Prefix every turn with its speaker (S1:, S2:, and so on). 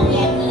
S1: yeah